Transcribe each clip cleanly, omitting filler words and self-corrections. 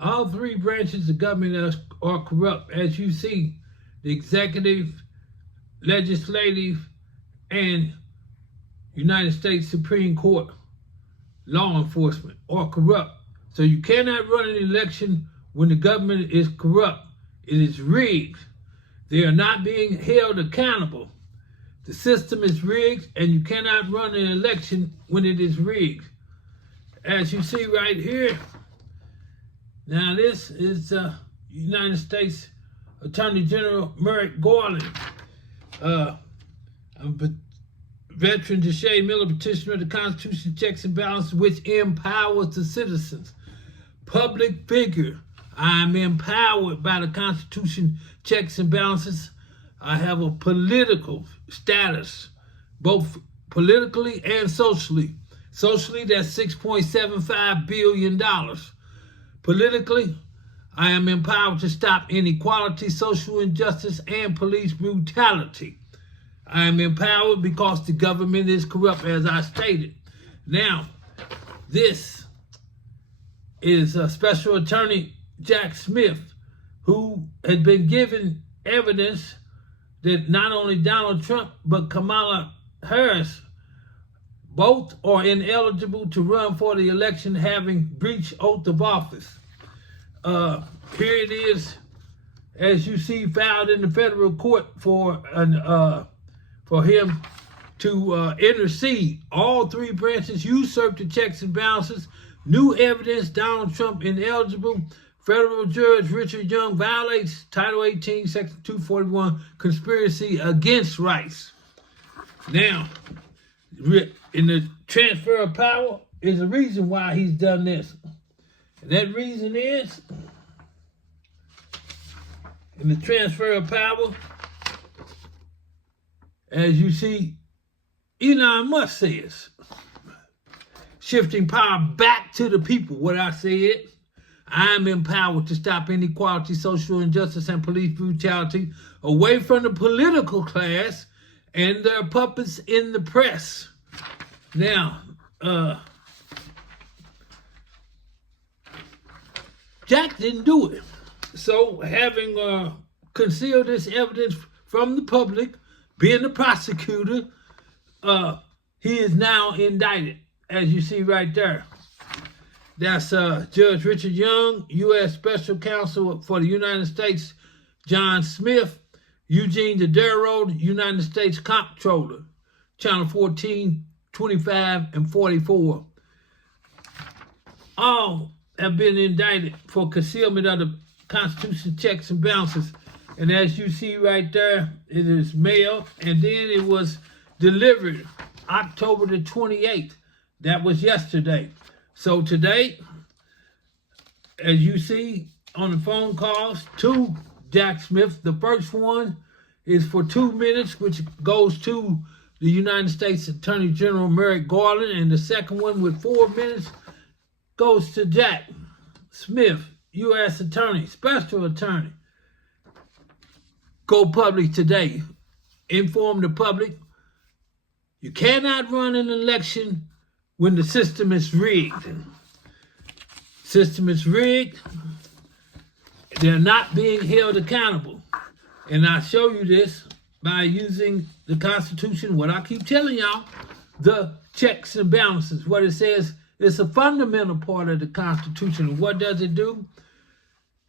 All three branches of government are corrupt, as you see. The executive, legislative, and United States Supreme Court law enforcement are corrupt. So you cannot run an election when the government is corrupt. It is rigged. They are not being held accountable. The system is rigged, and you cannot run an election when it is rigged. As you see right here, now this is United States Attorney General Merrick Garland, veteran DeShay Miller, petitioner of the Constitution, checks and balances, which empowers the citizens. Public figure. I am empowered by the Constitution, checks and balances. I have a political status, both politically and socially. Socially, that's $6.75 billion. Politically, I am empowered to stop inequality, social injustice, and police brutality. I am empowered because the government is corrupt, as I stated. Now, this is Special Attorney Jack Smith, who had been given evidence that not only Donald Trump, but Kamala Harris, both are ineligible to run for the election, having breached oath of office. Here it is, as you see, filed in the federal court for him to intercede. All three branches usurped the checks and balances. New evidence, Donald Trump ineligible. Federal Judge Richard Young violates Title 18, Section 241, conspiracy against rights. Now, in the transfer of power is a reason why he's done this. And that reason is, in the transfer of power, as you see, Elon Musk says, shifting power back to the people. What I said, I'm empowered to stop inequality, social injustice, and police brutality away from the political class and their puppets in the press. Now, Jack didn't do it. So, having concealed this evidence from the public, being the prosecutor, he is now indicted, as you see right there. That's Judge Richard Young, U.S. Special Counsel for the United States, John Smith, Eugene Dedero, United States Comptroller, Channel 14, 25, and 44. All have been indicted for concealment of the Constitution, checks and balances. And as you see right there, it is mailed, and then it was delivered October the 28th. That was yesterday. So today, as you see on the phone calls to Jack Smith, the first one is for 2 minutes, which goes to the United States Attorney General Merrick Garland, and the second one with 4 minutes goes to Jack Smith, U.S. Attorney, Special Attorney. Go public today. Inform the public. You cannot run an election when the system is rigged. System is rigged. They're not being held accountable. And I show you this by using the Constitution, what I keep telling y'all, the checks and balances. What it says, it's a fundamental part of the Constitution. And what does it do?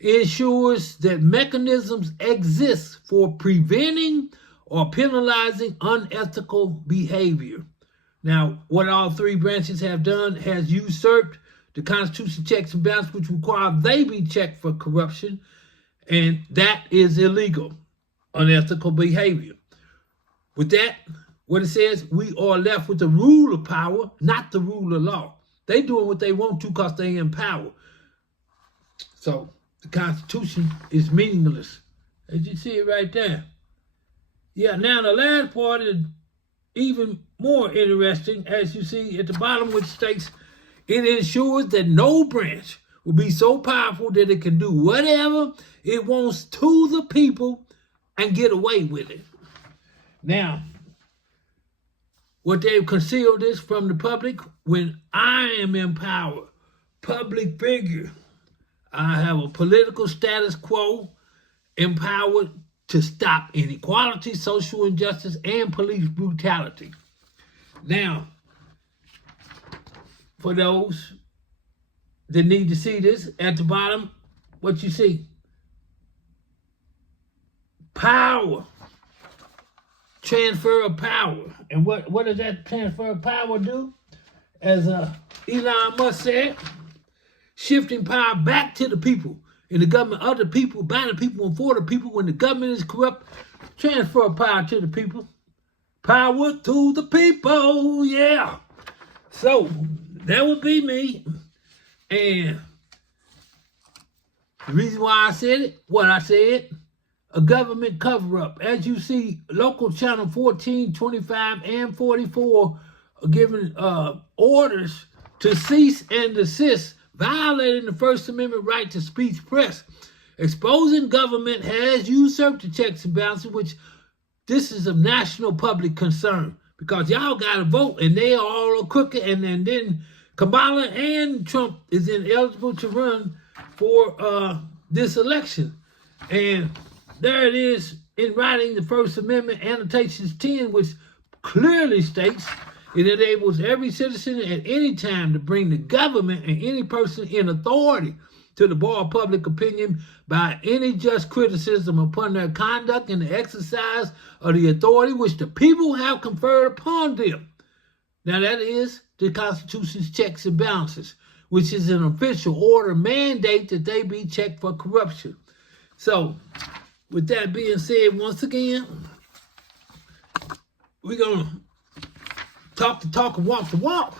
It ensures that mechanisms exist for preventing or penalizing unethical behavior. Now, what all three branches have done has usurped the Constitution checks and balances, which require they be checked for corruption, and that is illegal, unethical behavior. With that, what it says, we are left with the rule of power, not the rule of law. They doing what they want to because they in power. So the Constitution is meaningless, as you see it right there. Yeah, now the last part is even more interesting, as you see at the bottom, which states, it ensures that no branch will be so powerful that it can do whatever it wants to the people and get away with it. Now, what they've concealed this from the public, when I am in power, public figure, I have a political status quo empowered to stop inequality, social injustice, and police brutality. Now, for those that need to see this, at the bottom, what you see? Power. Transfer of power. And what does that transfer of power do? As Elon Musk said, shifting power back to the people. In the government of the people, by the people, and for the people. When the government is corrupt, transfer power to the people. Power to the people, yeah. So, that would be me. And the reason why I said it, what I said, a government cover-up. As you see, local channel 14, 25, and 44 are giving orders to cease and desist, violating the First Amendment right to speech press. Exposing government has usurped the checks and balances, which this is of national public concern. Because y'all got to vote, and they all are crooked, and then Kamala and Trump is ineligible to run for this election. And there it is in writing, the First Amendment, annotations 10, which clearly states it enables every citizen at any time to bring the government and any person in authority to the bar of public opinion by any just criticism upon their conduct and the exercise of the authority which the people have conferred upon them. Now that is the Constitution's checks and balances, which is an official order mandate that they be checked for corruption. So, with that being said, once again, we're going to talk the talk and walk the walk.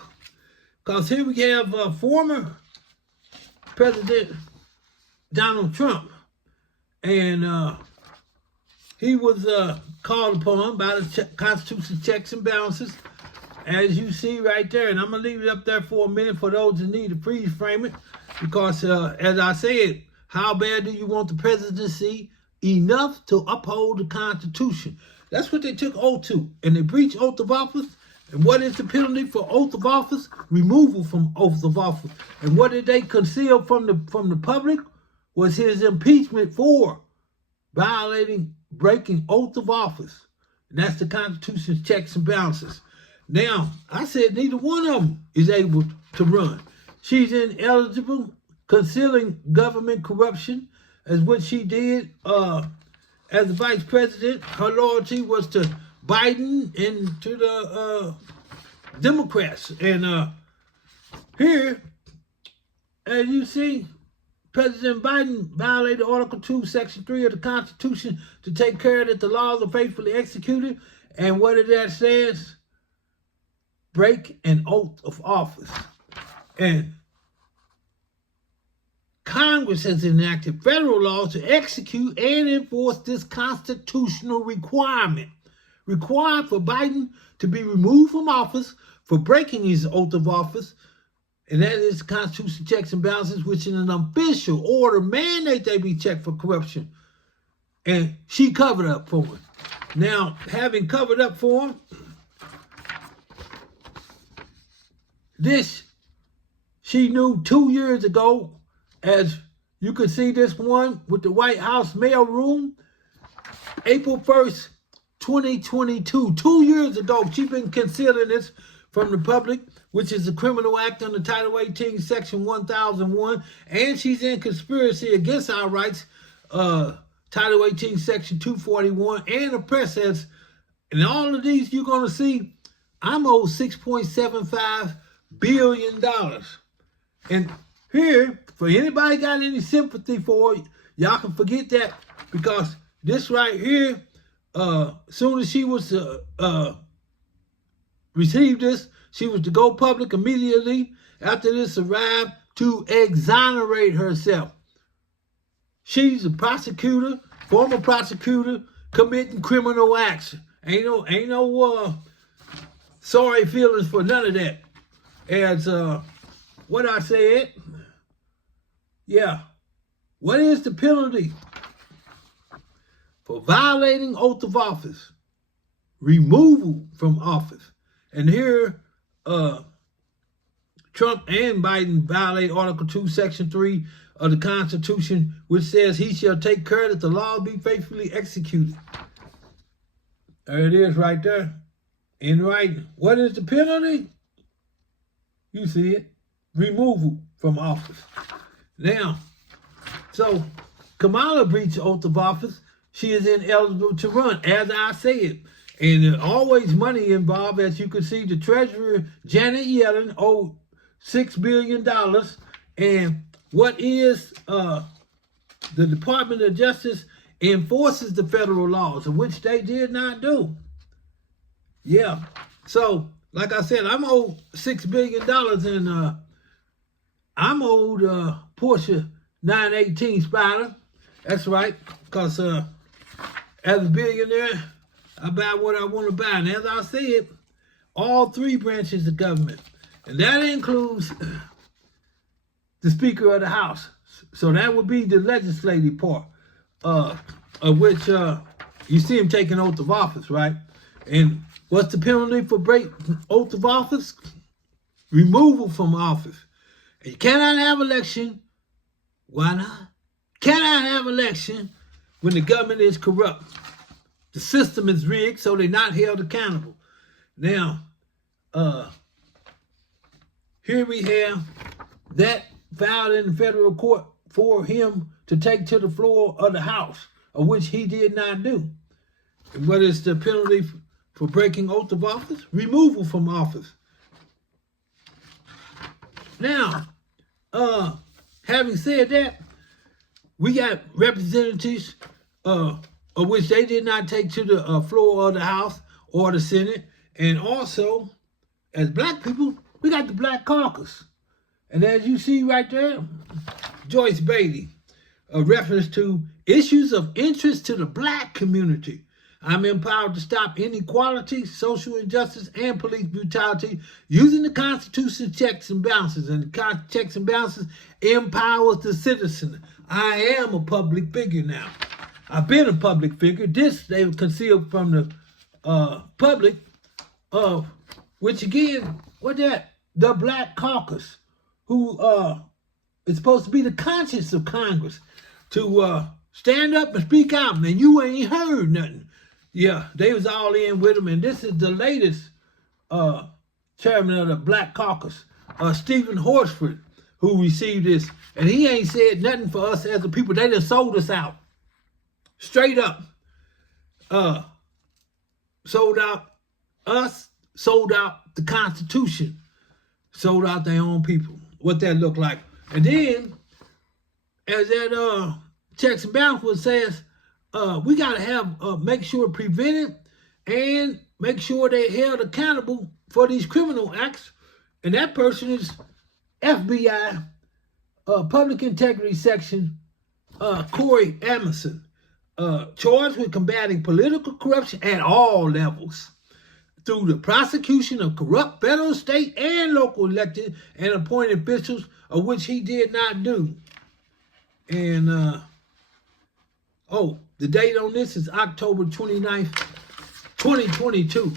Because here we have former President Donald Trump. And he was called upon by the Constitution checks and balances, as you see right there. And I'm going to leave it up there for a minute for those that need to freeze frame it. Because, as I said, how bad do you want the presidency? Enough to uphold the Constitution. That's what they took oath to. And they breached oath of office. And what is the penalty for oath of office? Removal from oath of office. And what did they conceal from the public? Was his impeachment for breaking oath of office. And that's the Constitution's checks and balances. Now, I said neither one of them is able to run. She's ineligible, concealing government corruption, as what she did as the vice president. Her loyalty was to Biden and to the Democrats. And here, as you see, President Biden violated Article 2, Section 3 of the Constitution to take care that the laws are faithfully executed. And what did that say? Break an oath of office. And Congress has enacted federal laws to execute and enforce this constitutional requirement. Required for Biden to be removed from office for breaking his oath of office. And that is the Constitution checks and balances, which in an official order mandate they be checked for corruption. And she covered up for him. Now, having covered up for him, this she knew 2 years ago. As you can see this one with the White House mail room, April 1st, 2022. 2 years ago, she's been concealing this from the public, which is a criminal act under Title 18, Section 1001. And she's in conspiracy against our rights, Title 18, Section 241. And the press says, and all of these you're going to see, I'm owed $6.75 billion. And here, for anybody got any sympathy for it, y'all can forget that, because this right here, soon as she was to receive this, she was to go public immediately after this arrived to exonerate herself. She's a prosecutor, former prosecutor, committing criminal acts. Ain't no sorry feelings for none of that. As what I said. Yeah. What is the penalty for violating oath of office? Removal from office. And here, Trump and Biden violate Article 2, Section 3 of the Constitution, which says he shall take care that the law be faithfully executed. There it is right there. In writing. What is the penalty? You see it. Removal from office. Now, so Kamala breached oath of office. She is ineligible to run, as I said. And there's always money involved. As you can see, the Treasurer, Janet Yellen, owed $6 billion. And what is the Department of Justice enforces the federal laws, of which they did not do. Yeah. So, like I said, I'm owed $6 billion, and I'm owed Porsche 918 Spider. That's right, because as a billionaire, I buy what I want to buy. And as I said, all three branches of government, and that includes the Speaker of the House. So that would be the legislative part, of which you see him taking oath of office, right? And what's the penalty for breaking oath of office? Removal from office. And you cannot have election. Why not? Cannot have election when the government is corrupt. The system is rigged, so they're not held accountable. Now, here we have that filed in the federal court for him to take to the floor of the House, of which he did not do. And what is the penalty for breaking oath of office? Removal from office. Now, having said that, we got representatives of which they did not take to the floor of the House or the Senate. And also, as black people, we got the Black Caucus. And as you see right there, Joyce Beatty, a reference to issues of interest to the black community. I'm empowered to stop inequality, social injustice, and police brutality using the Constitution's checks and balances. And the checks and balances empowers the citizen. I am a public figure now. I've been a public figure. This they concealed from the public, which again, what that? The Black Caucus, who is supposed to be the conscience of Congress, to stand up and speak out, and you ain't heard nothing. Yeah, they was all in with him, and this is the latest chairman of the Black Caucus, Stephen Horsford, who received this, and he ain't said nothing for us as a people. They done sold us out, straight up. Sold out us, sold out the Constitution, sold out their own people. What that look like, and then as that checks and balances says, we got to have make sure prevented and make sure they're held accountable for these criminal acts. And that person is FBI Public Integrity Section Cory Amundson, charged with combating political corruption at all levels through the prosecution of corrupt federal, state, and local elected and appointed officials, of which he did not do. And the date on this is October 29th, 2022.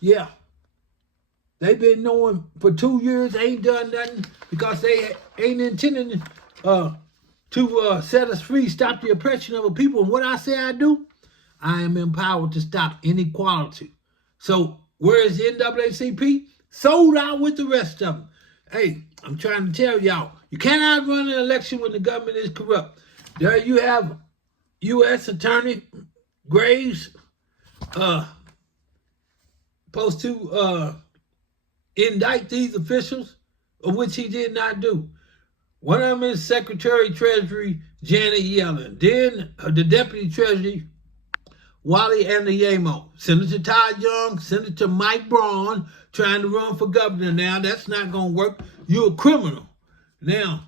Yeah. They've been knowing for 2 years, they ain't done nothing because they ain't intending to set us free, stop the oppression of a people. And what I say I do, I am empowered to stop inequality. So where is the NAACP? Sold out with the rest of them. Hey, I'm trying to tell y'all, you cannot run an election when the government is corrupt. There you have U.S. Attorney Graves supposed to indict these officials, of which he did not do. One of them is Secretary Treasury Janet Yellen. Then the Deputy Treasury Wally Andayamo. Senator Todd Young, Senator Mike Braun trying to run for governor now. That's not going to work. You're a criminal. Now,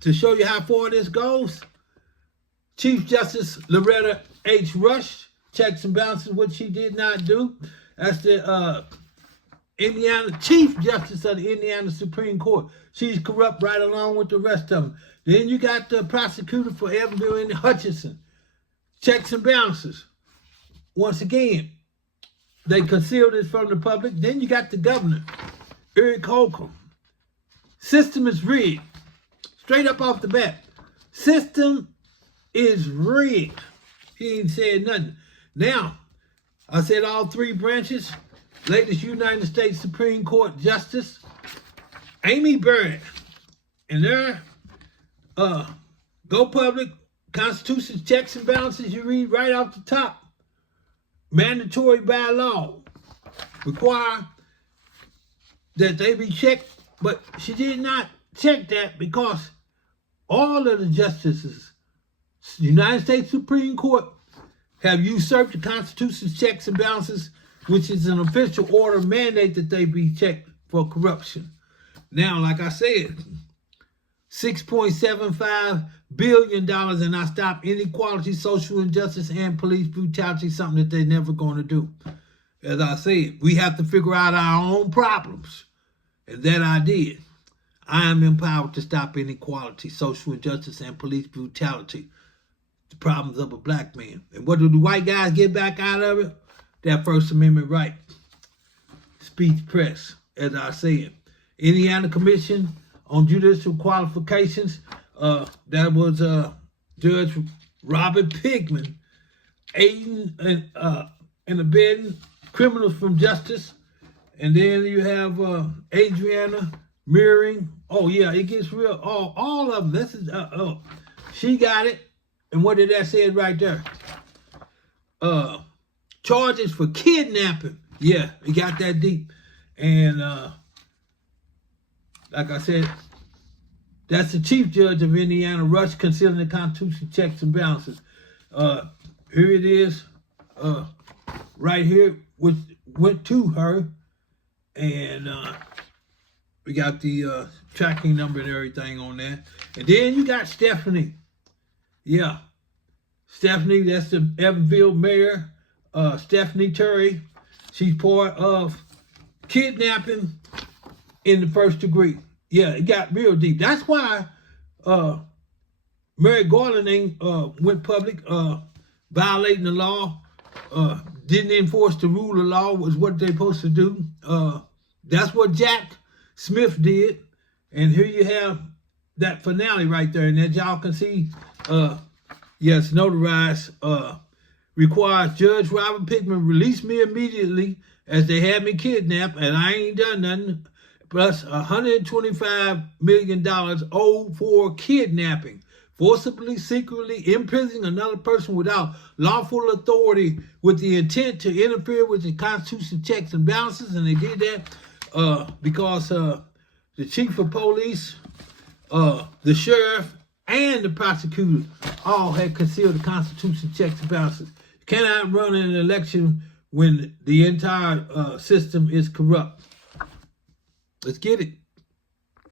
to show you how far this goes, Chief Justice Loretta H. Rush, checks and balances, which she did not do. That's the Indiana Chief Justice of the Indiana Supreme Court. She's corrupt right along with the rest of them. Then you got the prosecutor for Evansville and Hutchinson. Checks and balances. Once again, they concealed it from the public. Then you got the governor, Eric Holcomb. System is rigged. Straight up off the bat. System is rigged. He ain't said nothing. Now, I said all three branches. Latest United States Supreme Court Justice Amy Barrett. And there, go public, Constitution checks and balances, you read right off the top. Mandatory by law. Require that they be checked, but she did not check that because all of the justices, United States Supreme Court, have usurped the Constitution's checks and balances, which is an official order mandate that they be checked for corruption. Now, like I said, $6.75 billion, and I stop inequality, social injustice, and police brutality, something that they're never going to do. As I said, we have to figure out our own problems, and that I did. I am empowered to stop inequality, social injustice, and police brutality, the problems of a black man. And what do the white guys get back out of it? That First Amendment right. Speech press, as I said. Indiana Commission on Judicial Qualifications, that was Judge Robert Pigman, aiding and abetting criminals from justice. And then you have Adriana Mirroring. Oh yeah, it gets real. All of them. This is she got it. And what did that say right there? Charges for kidnapping. Yeah, it got that deep. And like I said, that's the Chief Judge of Indiana, Rush, considering the Constitution checks and balances. Here it is, right here, which went to her. And we got the tracking number and everything on there. And then you got Stephanie. Yeah. Stephanie, that's the Evansville mayor. Stephanie Terry. She's part of kidnapping in the first degree. Yeah, it got real deep. That's why Merrick Garland ain't went public, violating the law, didn't enforce the rule of law was what they're supposed to do. That's what Jack Smith did. And here you have that finale right there. And as y'all can see, yes, notarized, requires Judge Robert Pigman release me immediately as they had me kidnapped and I ain't done nothing, plus $125 million owed for kidnapping, forcibly, secretly imprisoning another person without lawful authority with the intent to interfere with the Constitution checks and balances. And they did that because the chief of police, the sheriff, and the prosecutor all had concealed the Constitution checks and balances. You cannot run an election when the entire system is corrupt. Let's get it.